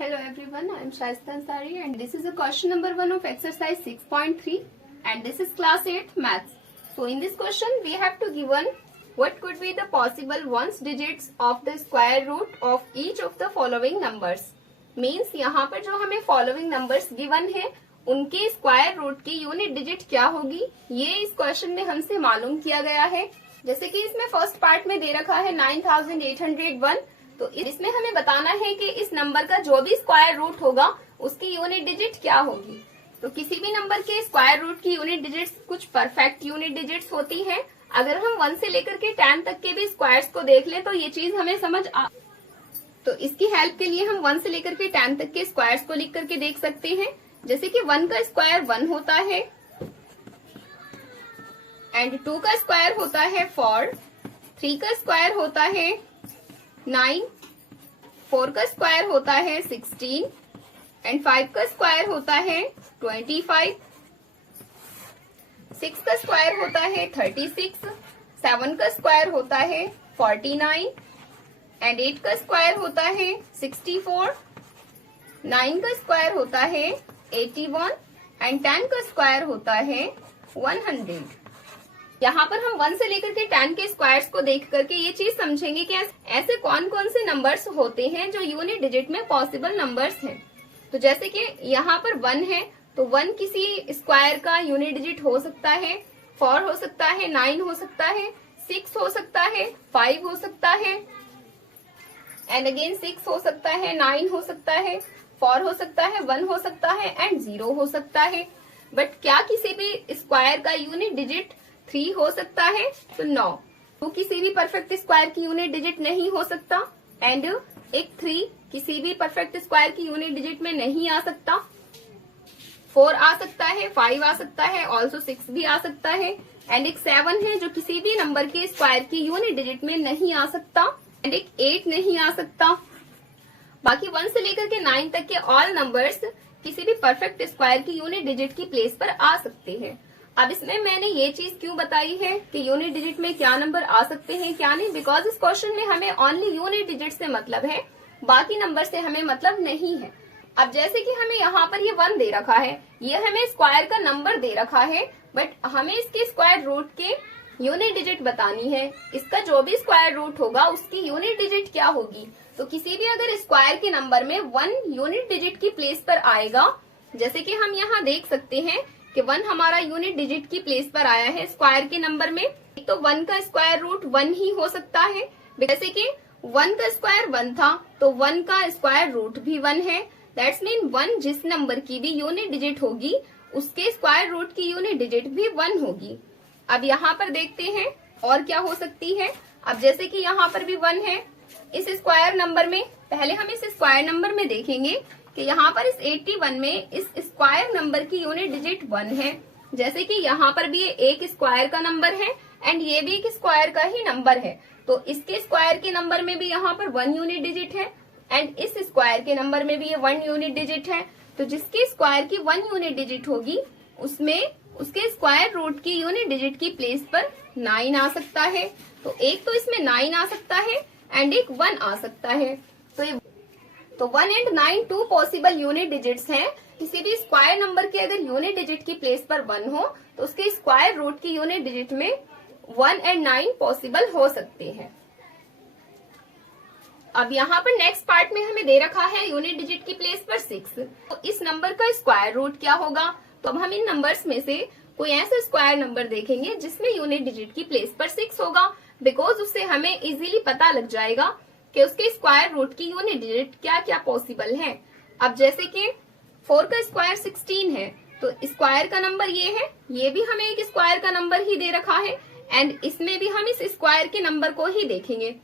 Hello everyone, I am Shaista Ansari and this is a question number 1 of exercise 6.3 and this is class 8 maths. So in this question we have to given what could be the possible ones digits of the square root of each of the following numbers. Means यहाँ पर जो हमें following numbers given है उनके square root की unit digit क्या होगी ये इस क्वेश्चन में हमसे मालूम किया गया है। जैसे कि इसमें फर्स्ट पार्ट में दे रखा है 9801, तो इसमें हमें बताना है कि इस नंबर का जो भी स्क्वायर रूट होगा उसकी यूनिट डिजिट क्या होगी। तो किसी भी नंबर के स्क्वायर रूट की यूनिट डिजिट्स कुछ परफेक्ट यूनिट डिजिट्स होती हैं। अगर हम 1 से लेकर के 10 तक के भी स्क्वायर्स को देख लें तो ये चीज हमें समझ आ। तो इसकी हेल्प के लिए हम 1 से लेकर के 10 तक के स्क्वायर्स को लिख करके देख सकते हैं। जैसे कि 1 का स्क्वायर 1 होता है एंड 2 का स्क्वायर होता है 4, 3 का स्क्वायर होता है 9, 4 का स्क्वायर होता है 16 एंड 5 का स्क्वायर होता है 25, 6 का स्क्वायर होता है 36, 7 का स्क्वायर होता है 49 एंड 8 का स्क्वायर होता है 64, 9 का स्क्वायर होता है 81 एंड 10 का स्क्वायर होता है 100। यहाँ पर हम 1 से लेकर के 10 के स्क्वायर्स को देख करके ये चीज समझेंगे कि ऐसे कौन कौन से नंबर्स होते हैं जो यूनिट डिजिट में पॉसिबल नंबर्स हैं। तो जैसे कि यहाँ पर 1 है तो 1 किसी स्क्वायर का यूनिट डिजिट हो सकता है, 4 हो सकता है, 9 हो सकता है, 6 हो सकता है, 5 हो सकता है एंड अगेन 6 हो सकता है, 9 हो सकता है, 4 हो सकता है, 1 हो सकता है एंड 0 हो सकता है। बट क्या किसी भी स्क्वायर का यूनिट डिजिट 3 हो सकता है? तो नो, तो किसी भी परफेक्ट स्क्वायर की यूनिट डिजिट नहीं हो सकता एंड एक 3 किसी भी परफेक्ट स्क्वायर की यूनिट डिजिट में नहीं आ सकता। 4 आ सकता है, 5 आ सकता है, ऑल्सो 6 भी आ सकता है एंड एक 7 है जो किसी भी नंबर के स्क्वायर की यूनिट डिजिट में नहीं आ सकता एंड एक 8 नहीं आ सकता। बाकी 1 से लेकर के 9 तक के ऑल नंबर्स किसी भी परफेक्ट स्क्वायर की यूनिट डिजिट की प्लेस पर आ सकते हैं। अब इसमें मैंने ये चीज क्यों बताई है कि यूनिट डिजिट में क्या नंबर आ सकते हैं क्या नहीं, बिकॉज इस क्वेश्चन में हमें ओनली यूनिट डिजिट से मतलब है, बाकी नंबर से हमें मतलब नहीं है। अब जैसे कि हमें यहाँ पर ये 1 दे रखा है, ये हमें स्क्वायर का नंबर दे रखा है बट हमें इसके स्क्वायर रूट के यूनिट डिजिट बतानी है। इसका जो भी स्क्वायर रूट होगा उसकी यूनिट डिजिट क्या होगी। तो किसी भी अगर स्क्वायर के नंबर में 1 यूनिट डिजिट की प्लेस पर आएगा, जैसे कि हम यहाँ देख सकते हैं कि 1 हमारा यूनिट डिजिट की प्लेस पर आया है स्क्वायर के नंबर में, तो 1 का स्क्वायर रूट 1 ही हो सकता है। जैसे कि 1 का स्क्वायर 1 था तो 1 का स्क्वायर रूट भी 1 है। दैट्स मीन 1 जिस नंबर की भी यूनिट डिजिट होगी उसके स्क्वायर रूट की यूनिट डिजिट भी 1 होगी। अब यहाँ पर देखते हैं और क्या हो सकती है। अब जैसे कि यहाँ पर भी 1 है इस स्क्वायर नंबर में, पहले हम इस स्क्वायर नंबर में देखेंगे कि यहाँ पर इस 81 में इस स्क्वायर नंबर की यूनिट डिजिट 1 है। जैसे कि यहाँ पर भी ये एक स्क्वायर का नंबर है एंड ये भी एक स्क्वायर का ही नंबर है, तो इसके स्क्वायर के नंबर में भी यहाँ पर 1 यूनिट डिजिट है एंड इस स्क्वायर के नंबर में भी ये 1 यूनिट डिजिट है। तो जिसकी स्क्वायर की 1 यूनिट डिजिट होगी उसमें उसके स्क्वायर रूट की यूनिट डिजिट की प्लेस पर 9 आ सकता है। तो एक तो इसमें 9 आ सकता है एंड एक 1 आ सकता है। तो 1 एंड 9 2 पॉसिबल यूनिट डिजिट्स हैं। किसी भी स्क्वायर नंबर के अगर यूनिट डिजिट की प्लेस पर 1 हो तो उसके स्क्वायर रूट की यूनिट डिजिट में 1 एंड 9 पॉसिबल हो सकते हैं। अब यहाँ पर नेक्स्ट पार्ट में हमें दे रखा है यूनिट डिजिट की प्लेस पर 6, तो इस नंबर का स्क्वायर रूट क्या होगा। तो अब हम इन नंबर्स में से कोई ऐसा स्क्वायर नंबर देखेंगे जिसमें यूनिट डिजिट की प्लेस पर 6 होगा, बिकॉज उससे हमें इजीली पता लग जाएगा कि उसके स्क्वायर रूट की यूनिट डिजिट क्या क्या पॉसिबल है। अब जैसे कि 4 का स्क्वायर 16 है तो स्क्वायर का नंबर ये है, ये भी हमें एक स्क्वायर का नंबर ही दे रखा है एंड इसमें भी हम इस स्क्वायर के नंबर को ही देखेंगे।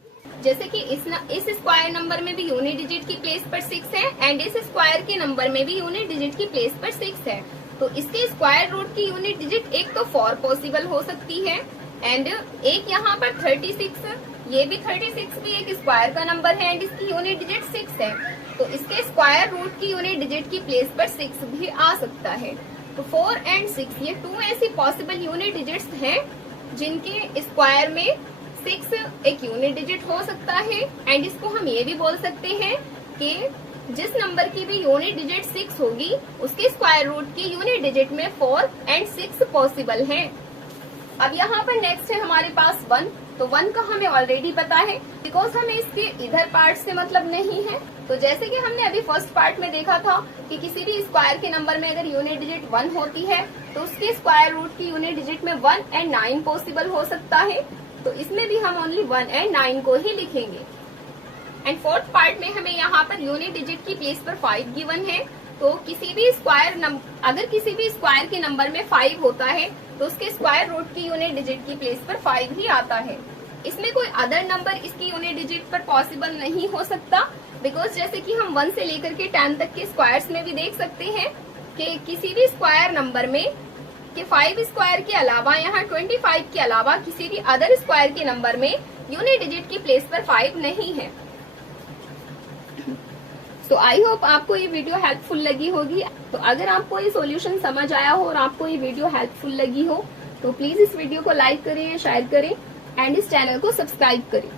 जैसे कि इस स्क्वायर नंबर में भी यूनिट डिजिट की प्लेस पर 6 है एंड इस स्क्वायर के नंबर में भी यूनिट डिजिट की प्लेस पर 6 है, तो इसके स्क्वायर रूट की यूनिट डिजिट एक तो 4 पॉसिबल हो सकती है एंड एक यहाँ पर 36, ये भी 36 भी एक स्क्वायर का नंबर है एंड इसकी यूनिट डिजिट 6 है, तो इसके स्क्वायर रूट की यूनिट डिजिट की प्लेस पर 6 भी आ सकता है। तो 4 एंड 6 ये 2 ऐसी पॉसिबल यूनिट डिजिट्स हैं जिनके स्क्वायर में 6 एक यूनिट डिजिट हो सकता है एंड इसको हम ये भी बोल सकते हैं कि जिस नंबर की भी यूनिट डिजिट 6 होगी उसके स्क्वायर रूट की यूनिट डिजिट में 4 एंड 6 पॉसिबल हैं। अब यहाँ पर नेक्स्ट है हमारे पास 1। तो 1 का हमें ऑलरेडी पता है बिकॉज हमें इसके इधर पार्ट से मतलब नहीं है। तो जैसे कि हमने अभी फर्स्ट पार्ट में देखा था कि किसी भी स्क्वायर के नंबर में अगर यूनिट डिजिट 1 होती है तो उसके स्क्वायर रूट की यूनिट डिजिट में 1 एंड 9 पॉसिबल हो सकता है। तो इसमें भी हम ओनली 1 एंड 9 को ही लिखेंगे। एंड फोर्थ पार्ट में हमें यहाँ पर यूनिट डिजिट की प्लेस पर 5 गिवन है। तो किसी भी अगर किसी भी स्क्वायर के नंबर में 5 होता है तो उसके स्क्वायर रूट की यूनिट डिजिट की प्लेस पर 5 ही आता है। इसमें कोई अदर नंबर इसकी यूनिट डिजिट पर पॉसिबल नहीं हो सकता बिकॉज जैसे कि हम 1 से लेकर के 10 तक के स्क्वायर्स में भी देख सकते हैं कि किसी भी स्क्वायर नंबर में कि 5 स्क्वायर के अलावा यहाँ 25 के अलावा किसी भी अदर स्क्वायर के नंबर में यूनिट डिजिट की प्लेस पर 5 नहीं है। तो आई होप आपको ये वीडियो हेल्पफुल लगी होगी। तो अगर आपको ये सॉल्यूशन समझ आया हो और आपको ये वीडियो हेल्पफुल लगी हो तो प्लीज इस वीडियो को लाइक करें, शेयर करें एंड इस चैनल को सब्सक्राइब करें।